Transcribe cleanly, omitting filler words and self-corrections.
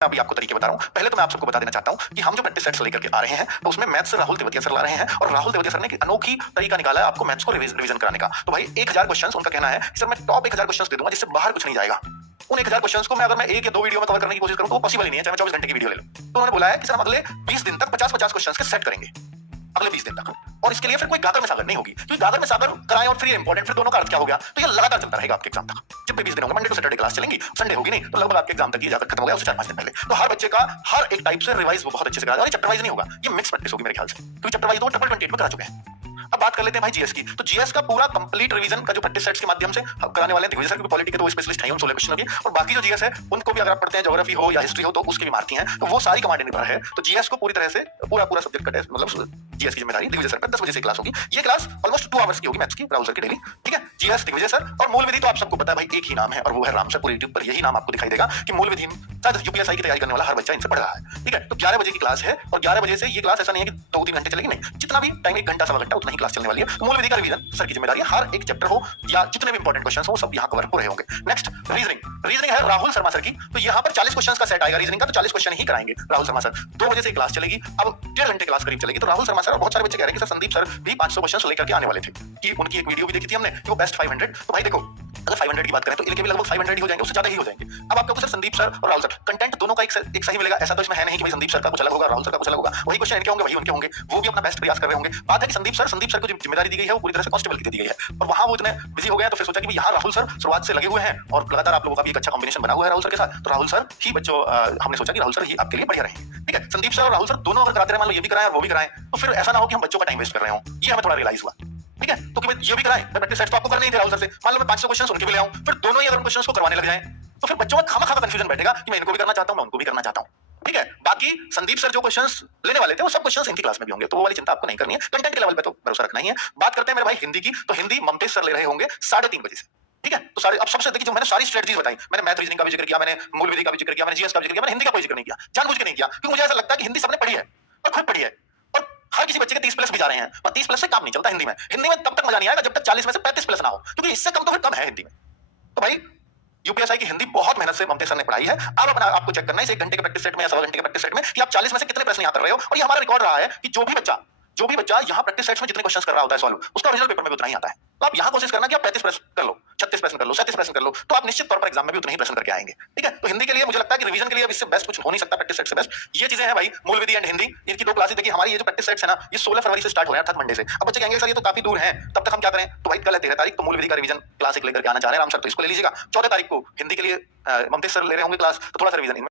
अभी आपको तरीके बता रहा हूँ। पहले तो मैं आप सबको बता देना चाहता हूँ कि हम जो प्रैक्टिस सेट्स लेकर के आ रहे हैं तो उसमें मैथ्स राहुल तेवतिया सर ला रहे हैं और राहुल तेवतिया सर ने एक अनोखी तरीका निकाला है आपको मैथ्स को रिवीजन कराने का। तो भाई 1000 क्वेश्चंस उनका कहना है कि सर मैं टॉप 1000 क्वेश्चंस दे दूंगा जिससे बाहर कुछ नहीं जाएगा। उन 1000 क्वेश्चंस को मैं अगर मैं एक या दो वीडियो में कवर करने की कोशिश करूं तो वो पॉसिबल ही नहीं है, चाहे मैं 24 घंटे की वीडियो ले लूं। तो उन्होंने बोला है कि सर हम अगले 20 दिन तक 50-50 क्वेश्चंस के सेट करेंगे अगले 20 दिन तक। और इसके लिए फिर कोई गागर में सागर नहीं होगी, क्योंकि गागर में सागर कराएं और फ्री इंपॉर्टेंट, फिर दोनों का अर्थ क्या हो गया? तो ये लगातार चलता रहेगा आपके एग्जाम तक। जब भी 20 दिन होंगे, मंडे टू सैटरडे क्लास चलेंगी, संडे होगी नहीं, तो लगभग आपके एग्जाम तक ये जाकर खत्म हो गया उससे 4-5 दिन पहले। तो हर बच्चे का हर एक टाइप से रिवाइज वो बहुत अच्छे से करा, और ये चैप्टर वाइज नहीं होगा, ये मिक्स प्रैक्टिस होगी मेरे ख्याल से, क्योंकि चैप्टर वाइज तो ट्रिपल 28 में करा चुके हैं। अब बात कर लेते हैं भाई जीएस की। तो जीएस का पूरा कंप्लीट रिवीजन का जो प्रैक्टिस सेट्स के माध्यम से कराने वाले हैं दिग्विजय सर, क्योंकि पॉलिटी के तो स्पेशलिस्ट हैं, उन 16 क्वेश्चन की, और बाकी जो जीएस है उनको भी अगर आप पढ़ते हैं, ज्योग्राफी हो या हिस्ट्री हो तो उसकी भी मारती हैं, तो वो सारी कमांड निर्भर है। तो जीएस को पूरी तरह से पूरा सब्जेक्ट का टेस्ट, मतलब जीएस की जिम्मेदारी दिग्विजय सर पर 10 बजे से क्लास होगी। ये क्लास ऑलमोस्ट 2 आवर्स की होगी मैथ्स की, राहुल सर की डेली, ठीक है। जीएस दिग्विजय सर और मूल विधि तो आप सबको पता है भाई, एक ही नाम है और वो है राम सर। पूरे यूट्यूब पर यही नाम आपको दिखाई देगा कि मूल विधि शायद यूपीएससी की तैयारी करने वाला हर बच्चा इनसे पढ़ रहा है, ठीक है। तो 11 बजे की क्लास है और 11 बजे से ये क्लास ऐसा नहीं है कि 2-3 घंटे चलेगी, नहीं, जितना भी टाइम 1 घंटा सवा घंटा उतना ही क्लास चलने वाली है। मूल विधि का रिवीजन सर की जिम्मेदारी है, हर एक चैप्टर हो या जितने भी इंपॉर्टेंट क्वेश्चंस हो सब यहां कवर हो रहे होंगे। नेक्स्ट रीजनिंग है राहुल शर्मा सर की। तो यहां पर 40 क्वेश्चंस का सेट आएगा रीजनिंग का, तो 40 क्वेश्चन ही कराएंगे राहुल शर्मा सर। 2 बजे से क्लास चलेगी, अब 1.5 घंटे क्लास करीब चलेगी। तो राहुल शर्मा सर और बहुत सारे बच्चे कह रहे हैं कि सर संदीप सर भी 500 क्वेश्चन लेकर के आने वाले थे, कि उनकी एक वीडियो भी देखी थी हमने कि वो बेस्ट 500। तो भाई देखो, अगर 500 की बात करें तो इनके भी लगभग 500 ही हो जाएंगे, उससे ज्यादा ही हो जाएंगे। अब आपको सर संदीप सर और राहुल सर कंटेंट दोनों का एक सही मिलेगा, ऐसा तो इसमें है नहीं कि भाई संदीप सर का कुछ अलग होगा, राहुल सर का कुछ अलग होगा। वही क्वेश्चन इनके होंगे, वही उनके होंगे, वो भी अपना बेस्ट प्रयास कर रहे होंगे। बात है कि संदीप सर को जो जिम्मेदारी दी गई है वो पूरी तरह से कांस्टेबल की दी गई है, और वहां वो इतने बिजी हो गए हैं तो फिर सोचा कि यहाँ राहुल सर शुरुआत से लगे हुए हैं और लगातार आप लोगों का भी एक अच्छा कॉम्बिनेशन बना हुआ है राहुल सर के साथ, तो राहुल सर ही बच्चों हमने सोचा कि राहुल सर ही आपके लिए बढ़िया रहेंगे, ठीक है। संदीप सर और राहुल सर दोनों अगर कराते रहे, मान लो ये भी कराएं और वो भी कराएं, तो फिर ऐसा ना हो कि हम बच्चों का टाइम वेस्ट कर रहे हो। ये हमें थोड़ा रियलाइज हुआ, ठीक है। तो कि ये भी कराएं, प्रैक्टिस सेट्स तो आपको करने ही थे राहुल सर से, मान लो मैं 500 क्वेश्चंस उनके भी ले आऊं, फिर दोनों ही अगर क्वेश्चंस को करवाने लग जाएं तो फिर बच्चों में खामा-खामा कंफ्यूजन बैठेगा कि मैं इनको भी करना चाहता हूं, मैं उनको भी करना चाहता हूं, ठीक है। बाकी संदीप सर जो क्वेश्चंस लेने वाले थे वो सब क्वेश्चंस इनकी क्लास में भी होंगे, तो वो वाली चिंता आपको नहीं करनी है, कंटेंट के लेवल पे तो भरोसा रखना ही है। बात करते हैं मेरे भाई हिंदी की। तो हिंदी ममतेज सर ले रहे होंगे 3:30 बजे से, ठीक है। तो सारे अब सबसे देखिए, जो मैंने सारी स्ट्रेटजीज बताई, मैंने मैथ रीजनिंग का भी जिक्र किया, मैंने मूल विधि का भी जिक्र किया, मैंने जीएस का भी जिक्र किया, मैंने हिंदी का कोई जिक्र नहीं किया, जानबूझ के नहीं किया, क्योंकि मुझे ऐसा लगता है कि हिंदी सबने पढ़ी है और खुद पढ़ी है, और हर किसी बच्चे के 30 प्लस भी जा रहे हैं, और 30 प्लस से काम नहीं चलता हिंदी में। हिंदी में तब तक मजा नहीं आएगा जब तक 40 में से 35 प्लस ना हो, क्योंकि इससे कम तो फिर कम है हिंदी में। तो भाई यूपीएससी की हिंदी बहुत मेहनत से ममतेज सर ने पढ़ाई है। अब अपना आपको चेक करना है इस 1 घंटे के प्रैक्टिस सेट में या सवा घंटे के प्रैक्टिस सेट में कि आप 40 में से कितने प्रश्न यहाँ कर रहे हो। और ये हमारा रिकॉर्ड रहा है कि जो भी बच्चा यहाँ प्रैक्टिस सेट्स में जितने क्वेश्चंस कर रहा होता है सॉल्व, उसका ओरिजिनल पेपर में भी उतना ही आता है। तो आप यहाँ कोशिश करना कि आप 35 प्रश्न कर लो, 36 प्रश्न कर लो, 37 प्रश्न कर लो, तो आप निश्चित तौर पर एग्जाम में भी उतने ही प्रश्न करके आएंगे, ठीक है। तो हिंदी के लिए मुझे लगता है कि रिवीजन के लिए अब इससे बेस्ट कुछ हो नहीं सकता, प्रैक्टिस सेट से बेस्ट ये चीजें हैं भाई। मूल विधि एंड हिंदी, इनकी 2 क्लासेस देखिए। हमारी ये जो प्रैक्टिस सेट्स है ना, ये 16 फरवरी से स्टार्ट हो रहे हैं, अर्थात मंडे से। अब बच्चे कहेंगे सर ये तो काफी दूर है, तब तक हम क्या करें? तो भाई कल है 13 तारीख, तो मूल विधि का रिवीजन क्लास 1 लेकर के आना चाह रहे हैं राम सर, तो इसको ले लीजिएगा। 14 तारीख को हिंदी के लिए ममतेज सर ले रहे होंगे क्लास, तो थोड़ा सा रिवीजन